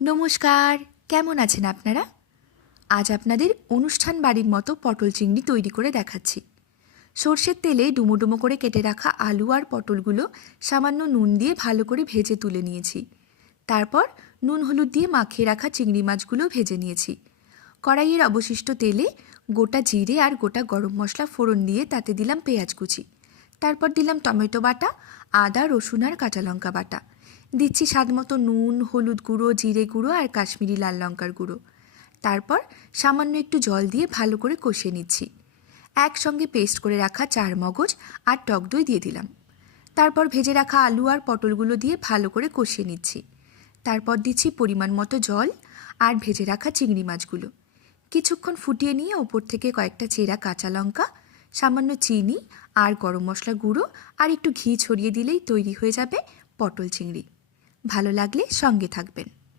নমস্কার, কেমন আছেন আপনারা? আজ আপনাদের অনুষ্ঠান বাড়ির মতো পটল চিংড়ি তৈরি করে দেখাচ্ছি। সর্ষের তেলে ডুমো ডুমো করে কেটে রাখা আলু আর পটলগুলো সামান্য নুন দিয়ে ভালো করে ভেজে তুলে নিয়েছি। তারপর নুন হলুদ দিয়ে মাখিয়ে রাখা চিংড়ি মাছগুলো ভেজে নিয়েছি। কড়াইয়ের অবশিষ্ট তেলে গোটা জিরে আর গোটা গরম মশলা ফোড়ন দিয়ে তাতে দিলাম পেঁয়াজ কুচি। তারপর দিলাম টমেটো বাটা, আদা, রসুন আর কাঁচা লঙ্কা বাটা। দিচ্ছি স্বাদমতো নুন, হলুদ গুঁড়ো, জিরে গুঁড়ো আর কাশ্মীরি লাল লঙ্কার গুঁড়ো। তারপর সামান্য একটু জল দিয়ে ভালো করে কষিয়ে নিচ্ছি। একসঙ্গে পেস্ট করে রাখা চার মগজ আর টক দই দিয়ে দিলাম। তারপর ভেজে রাখা আলু আর পটলগুলো দিয়ে ভালো করে কষিয়ে নিচ্ছি। তারপর দিচ্ছি পরিমাণ মতো জল আর ভেজে রাখা চিংড়ি মাছগুলো। কিছুক্ষণ ফুটিয়ে নিয়ে ওপর থেকে কয়েকটা চেরা কাঁচা লঙ্কা, সামান্য চিনি আর গরম মশলা গুঁড়ো আর একটু ঘি ছড়িয়ে দিলেই তৈরি হয়ে যাবে পটল চিংড়ি। ভালো লাগলে সঙ্গে থাকবেন।